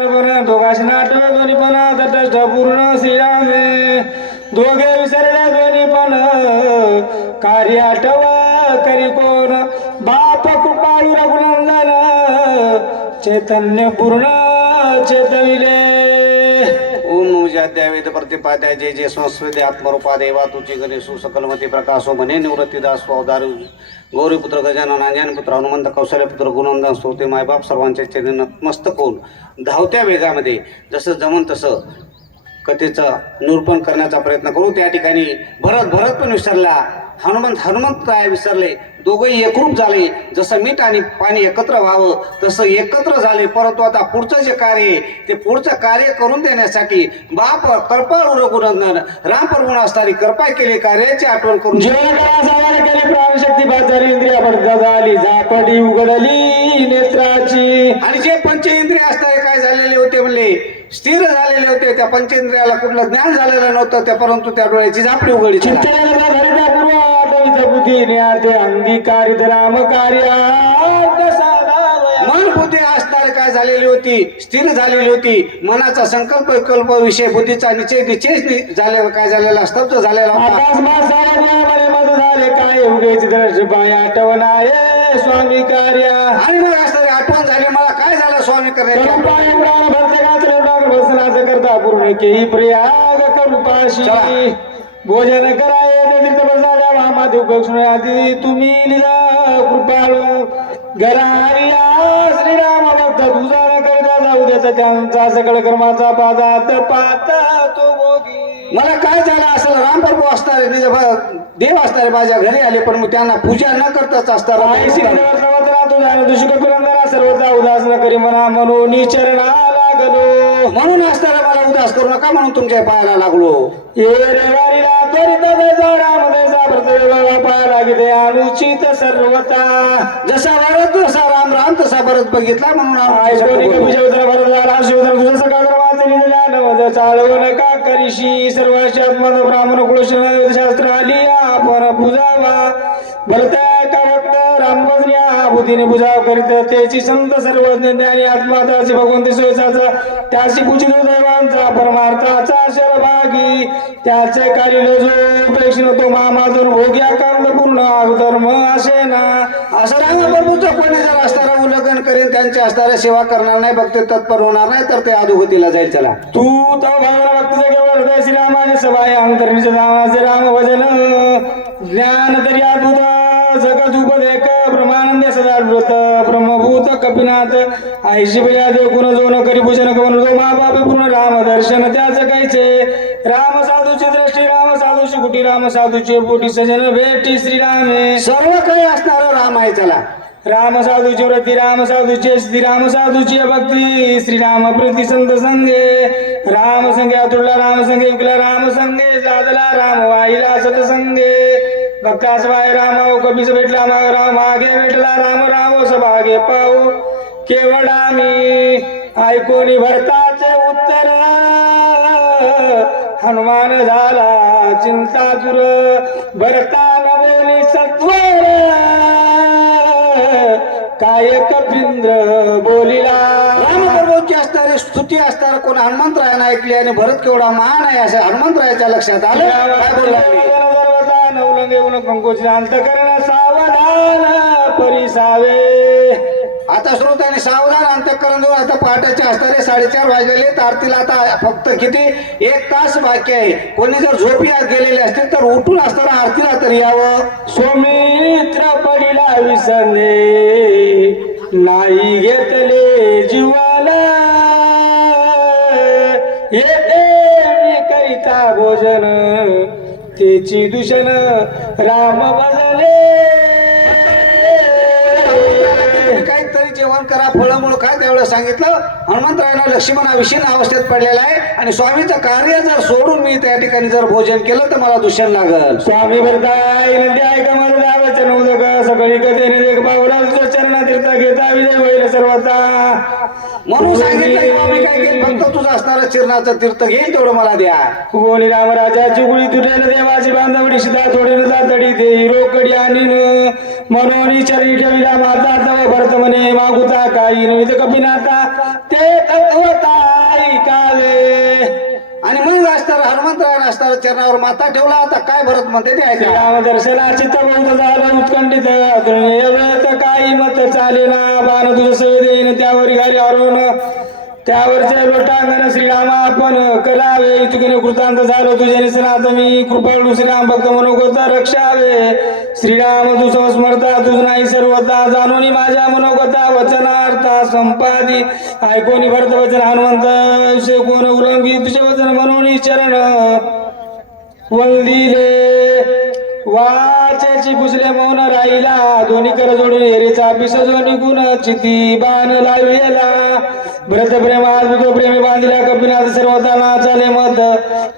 दोघांशी नाटक दोन्ही पण तटस्थ पूर्ण श्रीरामे दोघे विसरले दोन्ही पण कार्य आठवा करी कोण बाप कृपाळू रघुनंदन चैतन्य पूर्ण चेतविले. ओम नमोजाद्यावेद प्रतिपाद्या जय जय संस्कृते आत्मरूपा देवा तुझी गणेशु सकलमती प्रकाशो म्हणे निवृत्तीदास अवतार गौरीपुत्र गजानन अंजनपुत्र हनुमंत कौशल्यपुत्र गुणवंदन स्तोते मायबाप सर्वांच्या चरण नतमस्तक होऊन धावत्या वेगामध्ये जसं जमन तसं कथेचं निरूपण करण्याचा प्रयत्न करू. त्या ठिकाणी भरत पण विसरला, हनुमंत काय विसरले, दोघंही एकरूप झाले. जसं मीठ आणि पाणी एकत्र व्हावं तसं एकत्र झाले. परंतु आता पुढचं जे कार्य आहे ते पुढचं कार्य करून देण्यासाठी बाप कृपाळू रघुनंदन राम प्रभू असणारी कृपा केली. कार्याची आठवण करून केली प्राणशक्ती बाजारी इंद्रिया बद्ध झाली झापडी उघडली नेत्राची. आणि जे पंचेंद्रिय असणारे काय झालेले होते म्हणले स्थिर झालेले होते. त्या पंचेंद्रियाला कुठलं ज्ञान झालेलं नव्हतं त्या परंतु त्या डोळ्याची झापडी उघडली. अंगीकारित राम कार्य मन बुद्धी असणारे काय झालेली होती स्थिर झालेली होती. मनाचा संकल्प विकल्प विषय बुद्धीचा निश्चय झालेला काय झालेला स्तब्ध झालेला झाले काय उगेच दर्श पाय आठवण आहे स्वामी कार्य. आणि मग असणारी आठवण झाली मला काय झालं स्वामी करता पूर्ण केही प्रयाग करूपाशी भोजन कराय आधी तुम्ही लिहा कृपाळू घरारिया श्रीराम भक्त तुझा न करता जाऊ द्याचा त्यांचा सकळ कर्माचा पाजात पात तो भोगी. मला काय झालं असं राम प्रभू असणारे देव असणारे माझ्या घरी आले पण मग त्यांना पूजा न करताच असताना सर्वता उदास न करी म्हणा म्हणून चरणा लागलो. म्हणून असताना मला उदास करू नका म्हणून तुमच्या पायाला लागलो. अनुचित सर्वता जसा भरत तसा राम तसा भरत बघितला म्हणून चालवण का करीशी सर्वात ब्राह्मण कुलशास्त्र आली आपण पूजावा भरता रामभजन्या बुद्धीने बुजाव करीत त्याची संत सर्वज्ञ ज्ञानी आत्माताची भगवंती सोयसाचा त्याची पूजित दैवांचा परमार्थाचा शरभागी त्याचे कार्य जो प्रेक्षण तो मामाजून भोग्या कांद पूर्ण धर्म असे ना. असं रामप्रभूचं कोणी जर असणारा उल्लंघन करेल त्यांच्या असणाऱ्या सेवा करणार नाही भक्त तत्पर होणार नाही तर ते अधोगतीला जाईल. चला तू तो भक्तीचे केवळ हृदय श्रीरामाने सभाय अंतर्निचे नामाचे राम भजन ज्ञान दर्या दूध जगत उपदेक ब्रह्मानंद सदा व्रत ब्रह्मभूत कपिनाथ आईशी भया देव गुण जो न करी भूषण कवन जो मा बाप पूर्ण राम दर्शन त्याच कायचे. राम साधूची दृष्टी राम साधूची कुटी राम साधूची पोटी सजन भेटी श्रीरामे सर्व काही असणार राम आहे. चला राम साधूची व्रती राम साधूची स्त्री राम साधूची भक्ती श्रीराम प्रति संत संगे राम संगे अतुळला राम संगे विकला राम संगे जादला राम वाईला सतसंगे भक्तास वाय राम कबीस भेटला राम मागे भेटला राम राम सभागे पाहू केवळा मी ऐकोनी भरताचे उत्तर हनुमान झाला चिंता दूर भरता नवोनी सत्वर काय कपिंद्र बोलिला. रामप्रभूची असणारी स्तुती असणार कोण हनुमंतरायानं ऐकली आणि भरत केवढा महान आहे असं हनुमंतरायाच्या लक्षात आलं. काय बोलला नवलंगे गुण कंकोची अंतकरण सावधान परिसावे. आता श्रोताने सावधान अंतकरण देऊन आता पहाटेचे असणारे 4:30 वाजलेले तर आरतीला आता फक्त किती 1 तास बाकी आहे. कोणी जर झोपी गेलेले असतील तर उठून असताना आरतीला तर यावं. सोमित्र पडिला विसरले नाही घेतले जीवाला येते मी करिता भोजन त्याची दूषण राम भजले. काहीतरी जेवण करा फळमुळ काय त्यावेळेस सांगितलं. हनुमंतरायानं लक्ष्मणाविषयी अवस्थेत पडलेला आहे आणि स्वामीचं कार्य जर सोडून मी त्या ठिकाणी जर भोजन केलं तर मला दूषण लागल. स्वामी भरताय नदी ऐका माझा वचन उदक सगळी कथेने देख बाबूराव चरणा तीर्थ घेता विजय होईल सर्वता. म्हणून सांगितलं मी काय केलं फक्त तुझं असणारं चिरणाचं तीर्थ घेईन तेवढं मला द्या. गोणी रामराजाची गुळी तुटेल देवाची बांधवडी सीता थोडे जातडी देई रोकडी आणि मनोनी चरी ठेविला माता तव भरत म्हणे मागुता काही नव्हे कपिनाथा ते तत्वता असणाऱ्या चरणावर माता ठेवला. आता काय भरत म्हणते ते ऐका. श्रीराम दर्शनाची तबोध झालं उत्कंठित काही मत चाले ना बाण तुझं सवे देईन त्यावर घाली आरोन त्यावरचे लोटांगण श्रीरामा आपण करावे तुझे कृतांत झालं तुझे निसनात मी कृपाळू श्रीराम भक्त मनोगत रक्षावे. श्रीराम तू संस्मरता तुझ नाही सर्वता जाणून माझ्या मनोगता वचनार्था संपादी ऐकोनी भरत वचन हनुमंत कोण उल्लंघी तुझे वचन म्हणून चरण वंदिले वाचेची पुसले मौन राहिला दोन्ही कर जोडून हेरेचा पिस जोनी गुण चिती बाण लाविला भरत प्रेम अद्भुत प्रेमी बांधिल्या कपिनाथ सर्वता नाचाले मत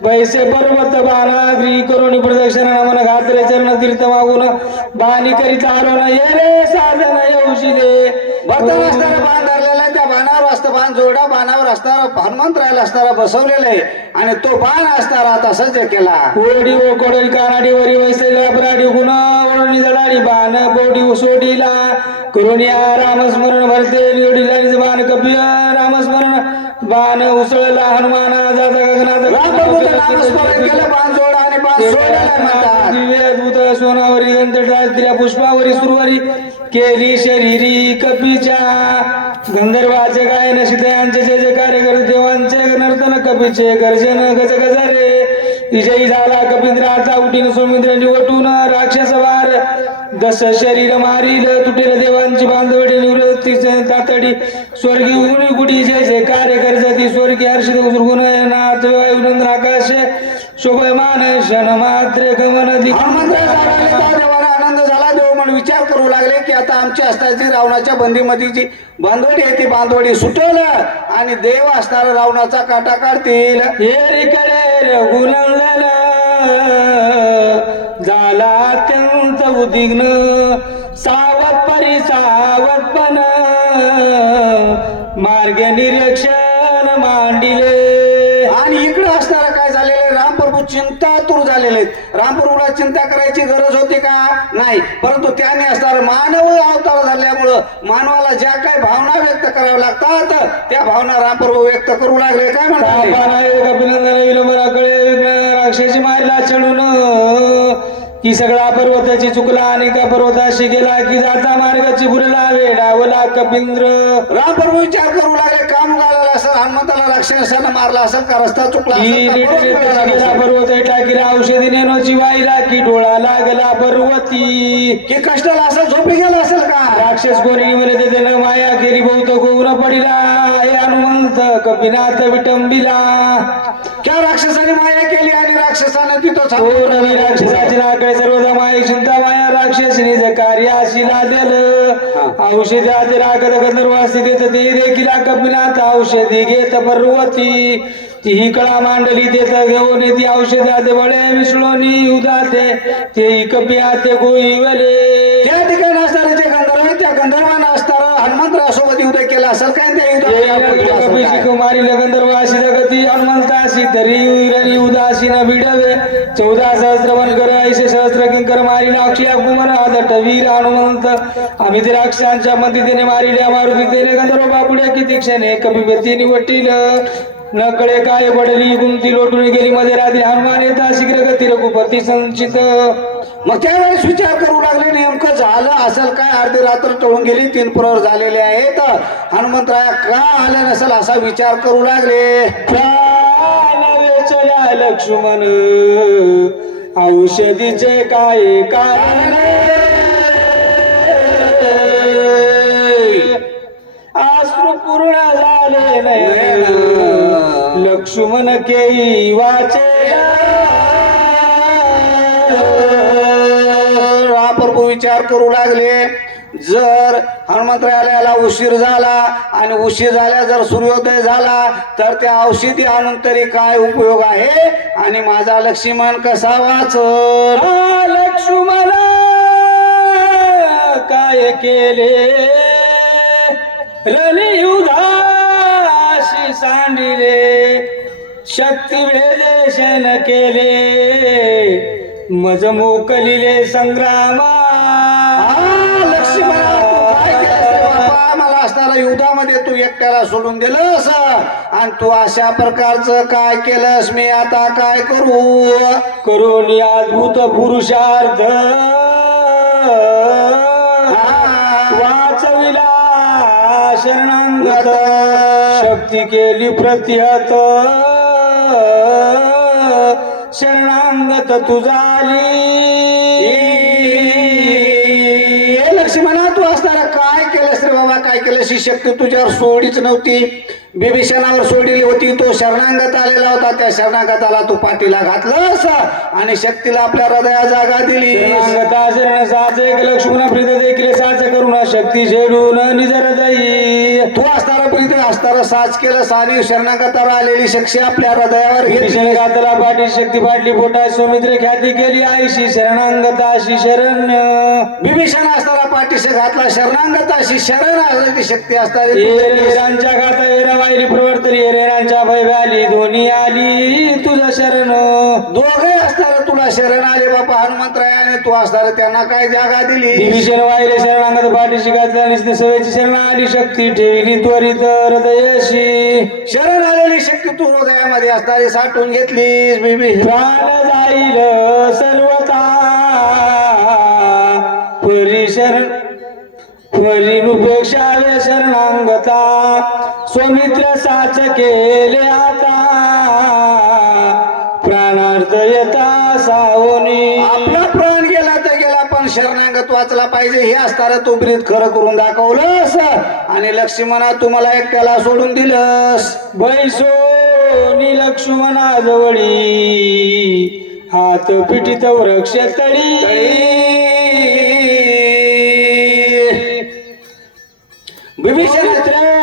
बैसे पर्वत बाणाग्री करून प्रदक्षिण नमन घातले चरण तीर्थ मागून बाणी करीत आलो न ये साधन येऊशिले. भक्त असणारा बाण धरलेला आहे. त्या बाणावर असतं बाण जोडा बाणावर असणारा हनुमंत राहिला असणारा बसवलेला आहे आणि तो बाण असणारा आता सज्ज केला. ओरडी ओ कोडल कानाडी वरी वैसे अपराडी गुन्हा ओढणी जडाडी बाण बोडी सोडीला करुणिया रामस्मरण भरते निवडीला बाण कपिय रामस्मरण बाण उसळला हनुमाना जाता गगनात नामस्मरण केलं बाण जोडा आणि बाण सोडला म्हणतात. दिव्य अद्भुत सोनावरी गंधर्व पुष्पावरी सुरवरी केली शरीरी कपीच्या गंधर्वाचे गायन सीतायांचे जे जे कार्य करत देवांचे नर्तन कपीचे गर्जन गज गजारे विजयी झाला कपिंद्राचा उठीन सौमित्र निवटून राक्षसवार दस शरीर मारील तुटेल देवांची बांधवडी निवृत्ती तातडी स्वर्गी उगुणी गुडी जय जय कार्य करजती स्वर्गी हर्षित गुण नाथ वायुनंदन आकाश शोभमान क्षण मात्र गमन आनंद झाला. देव म्हणून विचार करू लागले की आता आमची असताची रावणाच्या बंदीमध्ये जी बांधवडी आहे ती बांधवडी सुटवलं आणि देव असणारा रावणाचा काटा काढतील. हेरिकडे रघुनंदन झाला अत्यंत उद्विग्न सावध परिसावधपण मार्ग निरीक्षण मांडिले. आणि इकडे असणारा काय झालेलं आहे रामप्रभू चिंतातूर झालेले आहेत. रामप्रभूला चिंता करायची गरज होती का नाही परंतु त्याने असणारा मानव अवतार झाल्यामुळं मानवाला ज्या काय भावना व्यक्त कराव्या लागतात त्या भावना रामप्रभू व्यक्त करू लागले. काय म्हणतात अभिनंदन विलंबना कळे राक्षसी मारला चढून की सगळा पर्वताची चुकला आणि त्या पर्वताशी गेला की जाता मार्गाची बुरला वेडावला कपिंद्र. रामप्रभू विचार करू लागले काम घालायला असेल हनुमंताला राक्षसानं मारला असेल का रस्ता चुकला गेला पर्वत टाकीला औषधी नेनोची वाईला की डोळा लागला पर्वती की कष्टाला असं झोपी गेला असेल का राक्षस कोणी म्हणे त्यानं माया केली बहुत गौर पडिला हनुमंत कपिनाथ विटंबिला. त्या राक्षसाने माया केली आणि राक्षसाने तिथं राक्षसाची नाकळे सर्वदा माया चिंता माया राक्षसिनी कार्याशी लादेल औषधी रागत गंधर्वासी देत ते देखील कपिनाथ औषधी घेत पर्वती ती कळा मांडली देत घेऊन ती औषधाते बळे मिसळून उदाते ते कपियाते गोईवले. त्या ठिकाणी असणारे जे गंधर्व त्या गंधर्वांना असणारं हनुमंतरासोबत युद्ध केलं असेल काय त्या कुमारी गंधर्वाशी जगती हनुमंताशी तरी उदासी न बिडवे 14 सहस्रवन कर ऐसे सहस्र किंकर मारी अक्षय कुमार आदट वीर हनुमंत आम्ही ते राक्षसांच्या मदतीने मारिल्या मारुतीने गंधर्व बापुड्या किती क्षणे कपिपतीने वटील नकळे काय पडली गुंती लोटून गेली मध्ये रात्री हनुमान येता शीघ्र गती रघुपती संचित. मग त्यावेळेस विचार करू लागले नेमकं झालं असेल काय अर्धी रात्र टळून गेली 3 प्रहर झालेले आहेत हनुमंतराया का आलं नसेल असा विचार करू लागले. चल्या लक्ष्मण औषधीचे काय कारण अश्रू पूर्ण झाले नाही लक्ष्मण केई वाचे रामप्रभू विचार करू लागले जर हनुमंतरायाला उशीर झाला आणि उशीर झाल्या जर सूर्योदय झाला तर त्या औषधी आणून तरी काय उपयोग आहे आणि माझा लक्ष्मण कसा वाचल. लक्ष्मण काय केले रणी उदाशी सांडिले शक्ती वेदेशन केले मज मोकलिले संग्रामा. मला असणारा युद्धामध्ये तू एकट्याला मला सोडून दिलंस आणि तू अशा प्रकारचं काय केलंस मी आता काय करू करून अद्भुत पुरुषार्थ वाचविला शरणांगत शक्ती केली प्रत्यहत शरणांगत तुझाली लक्ष्मणा तू असताना काय केलंस रे बाबा काय केलंस ही शक्ती तुझ्यावर सोडीच नव्हती बिभीषणावर सोडली होती तो शरणांगत आलेला होता त्या शरणागताला तू पाठीला घातलंस आणि शक्तीला आपल्या हृदया जागा दिली शरणांगता शरण साचे लक्ष्मण प्रीत देखील साच करुणा शक्ती झेडून निजर जाई तू असताना प्रीत असताना साच केलंस आणि शरणागताला आलेली शक्ती आपल्या हृदयावर घेतली शरणागताला पाठी शक्ती पाटली पोटा सौमित्र ख्याती केली आईशी शरणांगताशी शरण बिभीषण असताना पाठीशी घातला शरणांगताशी शरण आलेली शक्ती असताना एरेरांच्या घाता एरा वाहिली प्रवर्तली एरेरांच्या भयव्याली दोन्ही आली तुझं शरण दोघे असताना तुला शरण आले बापा हनुमंतरायाने तू असताना त्यांना काय जागा दिली विभीषण वाहिले शरणांगत पाठीशी घातल्या आणि सवयची शरण आली शक्ती ठेवली त्वरित हृदयशी शरण आलेली शक्ती तू हृदयामध्ये असताना साठवून घेतलीस प्राण जाईल सर्वता परिशरण परिनुपेक्षा शरणांगता स्वमित्र साच केले आता प्राणार्थ येता सावनी आपला प्राण गेला तर गेला पण शरणांगत वाचला पाहिजे हे असताना तू ब्रीत खरं करून दाखवलंस आणि लक्ष्मणा तुम्हाला एकट्याला सोडून दिलंस बैसोनी लक्ष्मणाजवळी हात पिठीत वृक्ष तळी विभीषण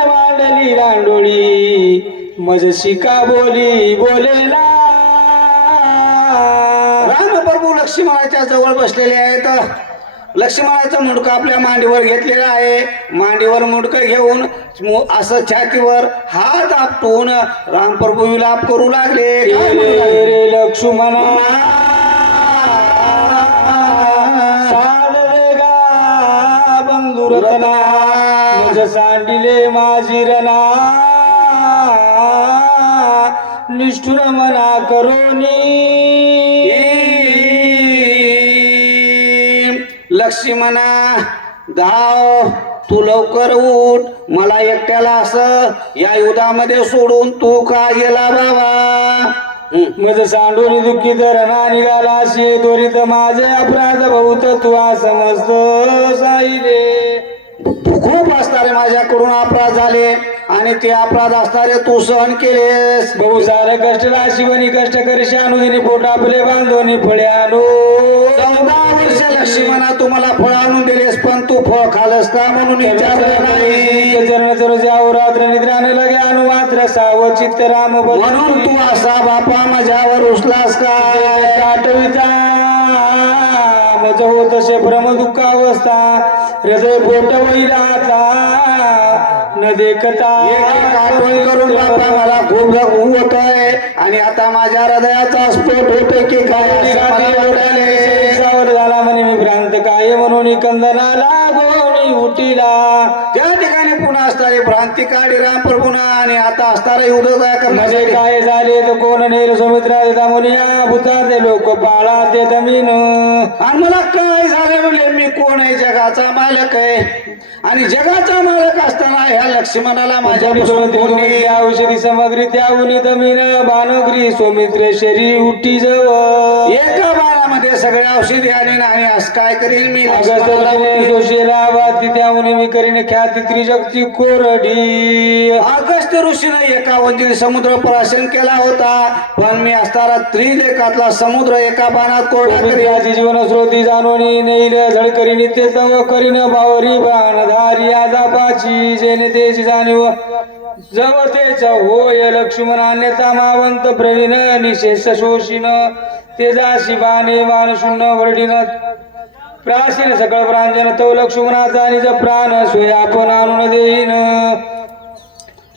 मांडली रांडोळी मज शिका बोली बोलेला रामप्रभू लक्ष्मणाच्या जवळ बसलेले आहेत लक्ष्मणाचं मुंडकं आपल्या मांडीवर घेतलेलं आहे मांडीवर मुंडकं घेऊन असं छातीवर हात आपटून रामप्रभू विलाप करू लागले रे लक्ष्मणा बंधुरतना सांडिले माझी रणा निष्ठुर मना करोनी लक्ष्मणा धाव तू लवकर उठ मला एकट्याला असं या युद्धामध्ये सोडून तू का गेला बाबा मज सांडून दुःखी रणा निघाला असे त्वरित माझे अपराध बहुत तू समजतो साईले खूप असणारे माझ्याकडून अपराध झाले आणि ते अपराध असणारे तू सहन केलेस बहु सारे कष्टला शिवनी कष्ट करीशी अनुदिनी पोट आपले बांधोनी फळे आणू 14 वर्ष लक्ष्मणा तुम्हाला फळ आणून दिलेस पण तू फळ खालस का म्हणून विचारले नाही चरण चरोजावर रात्र निद्राने लगे आणू मात्र साव चित्त राम म्हणून तू असा बापा माझ्यावर उचलास का आठविता मज होत असे भ्रम दुःख अवस्था हृदय बोट वैराचा न देखता आठवण करून बापा मला खूप होत आहे आणि आता माझ्या हृदयाचा स्फोट होतो की काय झाला म्हणे मी भ्रांत काय म्हणून कंदनाला गोणी उठीला त्या ठिकाणी पुन्हा असणारी भ्रांती काढी राम प्रभूना आणि आता असणारा युद्ध म्हणजे काय झाले तर कोण नेल सुमित्रा मुनिया भूताचे लोक बाळा ते जमीन आणि मला काय झाले म्हणजे मी कोण आहे जगाचा मालक आहे आणि जगाचा मालक असताना ह्या लक्ष्मणाला माझ्या औषधी सामग्री त्याहून जमीन बाणोग्री सौमित्र शरी उठी जवळ एका बाणामध्ये सगळ्या औषधी आणि नाही असं काय करील मी त्याहून मी करीन ख्याती त्रिजगती कोरडी अगस्त ऋषीने एका वंजिनी समुद्र पराशन केला होता पण मी असताना त्रिलेखातला समुद्र एका बाणात कोरडा जीवन स्रोती जाणून नेईल झड करीन ते तव करीन बावरी बाणधारी आजापाची जेने त्याची जाणीव जवतेचा होय लक्ष्मण अन्यथा मावंत प्रवीण निशेष शोषीन तेजा शिवाने मान शून्य वर्डिन प्राचीन सकळ प्रांजन तो लक्ष्मणाचा निज प्राण सोय आपण आणून देईन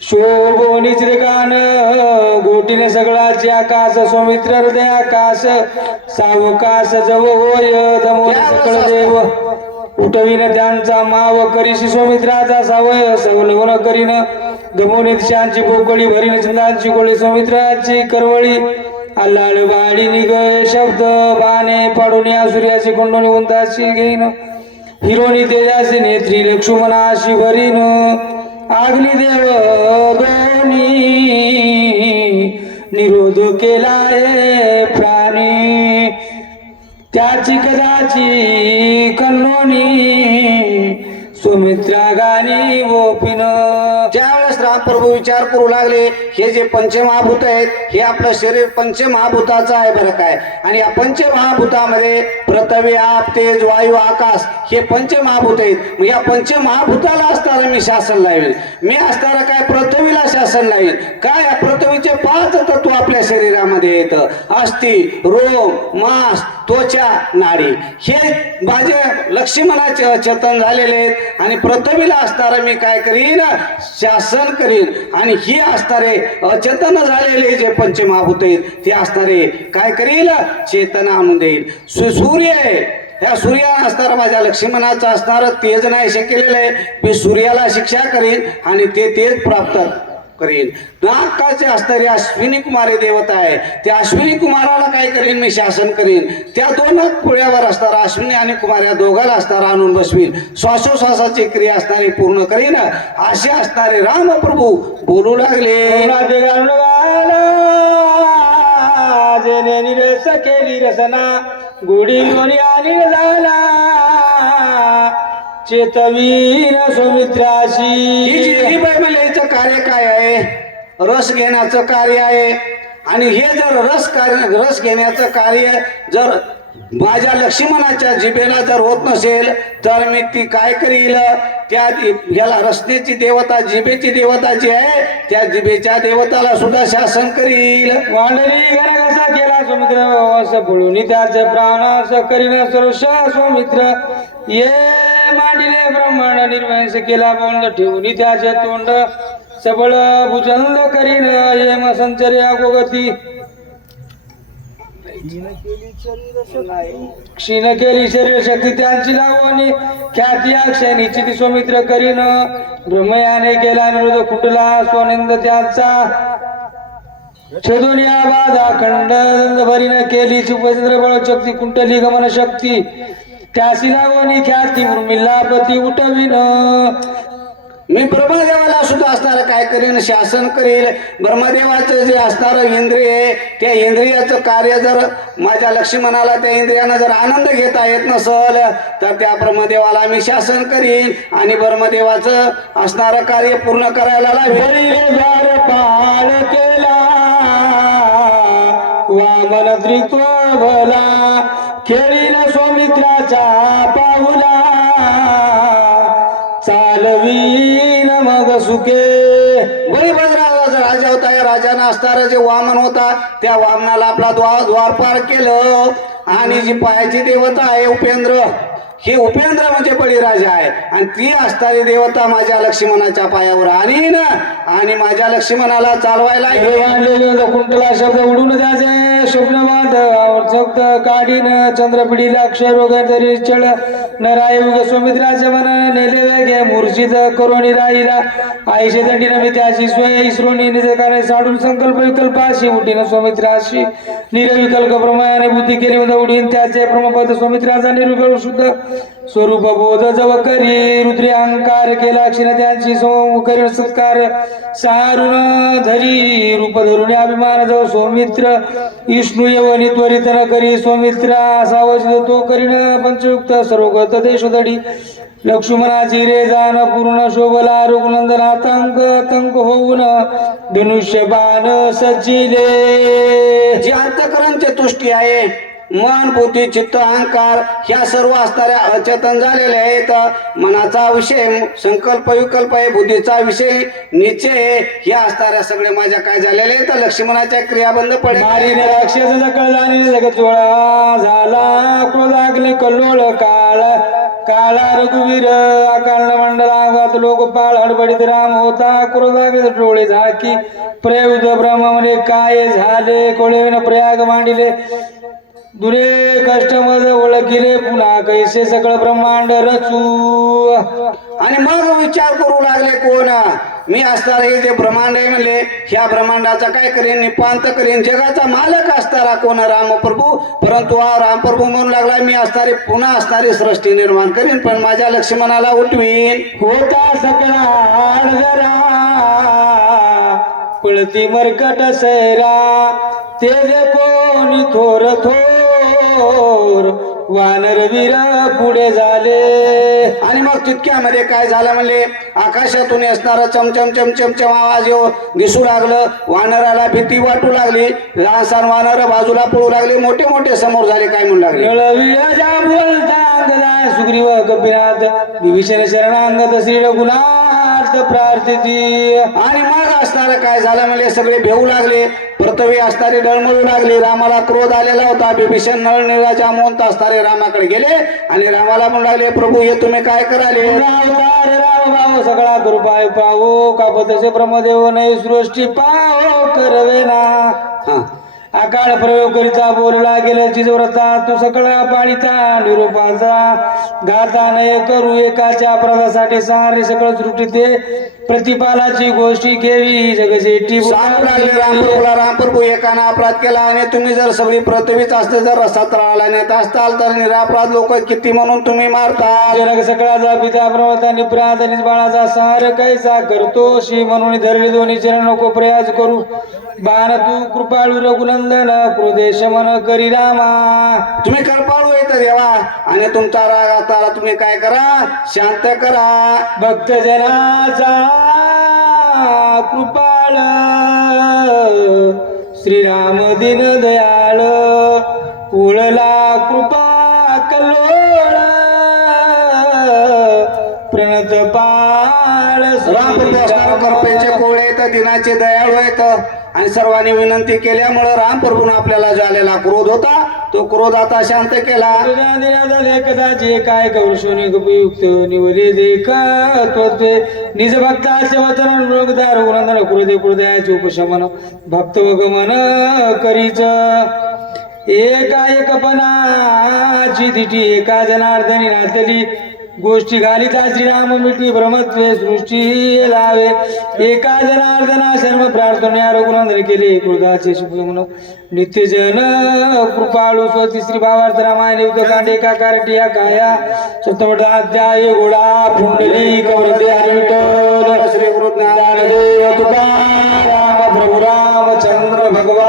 शोभोनिच गान गोटीने सगळाचे आकाश सौमित्र हृदय आकाश सावकाश जव होय दमोन सकळ देव उठवीन त्यांचा माव करीशी सौमित्राचा सावय सवलवण करीन गमवणे दिशांची बोकडी भरीन छंदांची गोळी सौमित्राची करवळी अल्लाळ बाळी निग शब्द बाणे पाडून या सूर्याची कोंडोनी उंताची घेईन हिरोनी तेजाची नेत्री लक्ष्मणाशी भरीन आग्नी देव दोनी निरोध केलाय प्राणी त्याची कदाची कन्नोनी सुमित्रा गाणी गोपीन ज्यावेळेस रामप्रभू विचार करू लागले हे जे पंचमहाभूत आहेत हे आपलं शरीर पंचमहाभूताचं आहे बरं काय आणि या पंचमहाभूतामध्ये पृथ्वी आप तेज वायू आकाश हे पंचमहाभूत आहेत मग या पंचमहाभूताला असताना मी शासन लावेल मी असताना काय पृथ्वीला शासन लावेल काय या पृथ्वीचे 5 तत्व आपल्या शरीरामध्ये येतं अस्थि रोम मांस त्वचा नाडी हे माझे लक्ष्मणाचे चेतन झालेले आहेत आणि पृथ्वीला असणारं मी काय करीन शासन करीन आणि ही असणारे अचेतन झालेले जे पंचमहाभूत आहेत ते असणारे काय करील चेतना आणून देईल सूर्य ह्या सूर्याला असणारं माझ्या लक्ष्मणाचं असणारं तेज नाही केलेलं आहे मी सूर्याला शिक्षा करीन आणि ते तेज प्राप्त करीन नाकाचे असणारे अश्विनी कुमारी देवता आहे त्या अश्विनी कुमाराला काय करीन मी शासन करीन त्या 2 पुळ्यावर असणारा अश्विनी आणि कुमार या दोघांना असणारा आणून बसवीन श्वासोश्वासाची क्रिया असणारी पूर्ण करीन असे असणारे रामप्रभू बोलू लागले केली रसना गुढी आणि झाला चेतवीन सुमित्राशी ही बैबलेचं कार्य काय आहे रस घेण्याचं कार्य आहे आणि हे जर रस घेण्याचं कार्य जर माझ्या लक्ष्मणाच्या जिभेला जर होत नसेल तर मी ती काय करील त्या याला रस्त्याची देवता जिभेची देवता जी आहे त्या जिभेच्या देवताला सुद्धा शासन करील वांडरी घनघसा केला सुमित्र असं बोलून त्याचे प्राण असं करीन सर्वश सुमित्र ये मांडिले ब्रह्मांड निर्वंश केला बंद ठेवून त्याचे तोंड सबळ भुजंग करीन येम संचर्य अगोगती क्षीण केली शरीर शक्ती त्यांची लावणी ख्याती अक्षयनीची ती सौमित्र करीन ब्रह्मयाने केला निरोध कुटला स्वनिंद त्यांचा छेदून या बाधा खंड भरीन केली उपचंद्र बळ शक्ती कुंटली गमन शक्ती त्यासी लावणी ख्याती उर्मिलापती उठविन मी ब्रह्मदेवाला सुद्धा असणारं काय करीन शासन करील ब्रह्मदेवाचं जे असणारं इंद्रिय आहे त्या इंद्रियाचं कार्य जर माझ्या लक्ष्मणाला त्या इंद्रियानं जर आनंद घेता येत नसल तर त्या ब्रह्मदेवाला मी शासन करीन आणि ब्रह्मदेवाचं असणारं कार्य पूर्ण करायला लावेल पाळ केला वामन त्रित्व भला खेळील सौमित्राचा पाऊला चालवीन मग सुखे बळीभद्राचा राजा होता या राजानं असणारा जे वामन होता त्या वामनाला आपला द्वारपार केलं आणि जी पायाची देवता आहे उपेंद्र हे उपेंद्र म्हणजे बळीराजा आहे आणि ती असणारी देवता माझ्या लक्ष्मणाच्या पायावर आणीन आणि माझ्या लक्ष्मणाला चालवायला कुंटला शब्द उडून द्यायचे स्वप्नवाद काढीन चंद्रपिढीला अक्षर वगैरे चळ नरायुग सुमित्राच्या मनाने नेले वेगे मूर्छित करोनी राहिला आईशे दंडीनं मी त्याशी स्वय इसरोनी निजकाने साडून संकल्प विकल्पाशी उठीन सौमित्राशी निरविकल्प प्रमाणे बुद्धी केली उडीन त्याचे प्रमपद सौमित्राचा निर्विकल्प शुद्ध स्वरूप बोध जव करी रुद्री अहंकार केला क्षीण त्यांची करी सत्कार सारुण धरी रूप धरून अभिमान जव सौमित्र विष्णू यवनी त्वरित न करी सौमित्रा सावचित तो करीन पंचयुक्त सर्वगत देशोदडी लक्ष्मणाची रे जाण पूर्ण शोभला रुग्नंदन आतंक होऊन धनुष्य बाण सजिले जे अंतकरण चतुष्टी आहे मन बुद्धी चित्त अहंकार ह्या सर्व असणाऱ्या अचेतन झालेले आहेत मनाचा विषय संकल्प विकल्प आहे बुद्धीचा विषय निश्चय ह्या असणाऱ्या सगळे माझ्या काय झालेले आहेत लक्ष्मणाच्या क्रिया बंद पडले राक्षसाचा कळजानी जगत चोळा झाला क्रोधाग्नी कल्लोळ काळा रघुवीर अकारण मंडलांगात लोकपाळ हडबडीत राम होता क्रोधाग्नी डोळे झाकी प्रयुध ब्रह्म म्हणे काय झाले कोळेविन प्रयाग मांडिले दुरे कष्ट मज ओळखिले पुन्हा कैसे सगळं ब्रह्मांड रचू आणि मग विचार करू लागले कोण मी असणार हे जे ब्रह्मांड आहे म्हणले ह्या ब्रह्मांडाचा काय करेन निपांत करेन जगाचा मालक असणारा कोण रामप्रभू परंतु हा रामप्रभू म्हणू लागला मी असणारी पुन्हा असणारी सृष्टी निर्माण करीन पण माझ्या लक्ष्मणाला उठवीन होता सकळा जरा पळती मरकट सैरा तेजे कोणी थोर थोर वानरवीर पुढे झाले आणि मग तितक्यामध्ये काय झालं म्हणले आकाशातून असणारा चमचम चमचम आवाज दिसू लागलं वानराला भीती वाटू लागली लहानसहान वानर बाजूला पळू लागले मोठे मोठे समोर झाले काय म्हणू लागले नळविळजा बोलता अंगदा सुग्रीव कपिनाथ विभीषण शरणांगत श्री रघुनाथ प्रार्थिती आणि मग असणारं काय झालं म्हणजे सगळे भेऊ लागले पृथ्वी असणारे डळमळू लागले रामाला क्रोध आलेला होता विभीषण नळनिळाच्या मोंत असणारे रामाकडे गेले आणि रामाला म्हणू लागले प्रभू हे तुम्ही काय कराले राम भाऊ सगळा कृपाय पावो कापतसे ब्रह्मदेव नाही सृष्टी पाहो करवे ना हा अकाळ प्रयोग करिता बोलला गेलं चिजव्रता तू सगळा पाळीता निरूपाचा गाता नय करू एकाच्या प्रदासाठी सारे सगळं त्रुटी ते प्रतिपालाची गोष्टी घेवी जगजेटी सांगू लागले रामप्रभूला रामप्रभू एकानं अपराध केला आणि तुम्ही जर सगळी पृथ्वीच असते जर रस्त्यात राहिला नेत असताल तर निरापराध लोक किती म्हणून तुम्ही मारता जग सगळ्याचा पिता प्रवता निप्रात आणि बाळाचा सार कैसा करतो शी म्हणून धरले दोन्ही चरण नको प्रयास करू बाण तू कृपाळू रघुनंदन क्रोधेश मन करी रामा तुम्ही कृपाळू येत देवा आणि तुमचा राग आता तुम्ही काय करा शांत करा भक्त जनाचा कृपाळ श्रीराम दिन दयाळ उळला कृपा कल्लोळ प्रणत पाळ कृपेचे कोळे तर दिनाचे दयाळू आहेत आणि सर्वांनी विनंती केल्यामुळे रामप्रभूने आपल्याला झालेला क्रोध होता तो क्रोध आता शांत केला कदाचे काय कौशोनी उपयुक्त निवले देखत होते निज भक्ताचे वचन रोगदार रघुनंदन कृदे कृदयाचे उपशमन भक्त वगमन करीच एका एकपणाची दिठी एका जनार्दनी नातली गोष्टी घालिता श्रीराम मिठी ब्रह्मत्वे सृष्टी लावे एका जनार्दना सर्व प्रार्थना रघुनंदन केले क्रोधाचे शुभमन नित्य जन कृपाळू स्वती श्री भावार्थ रामायण युद्ध कांडे का कारटिया काया सप्तमठ अध्याय गोळा पुंडली कवरते हरी विठ्ठल श्री गुरु ज्ञानदेव तुकाराम प्रभु रामचंद्र भगवान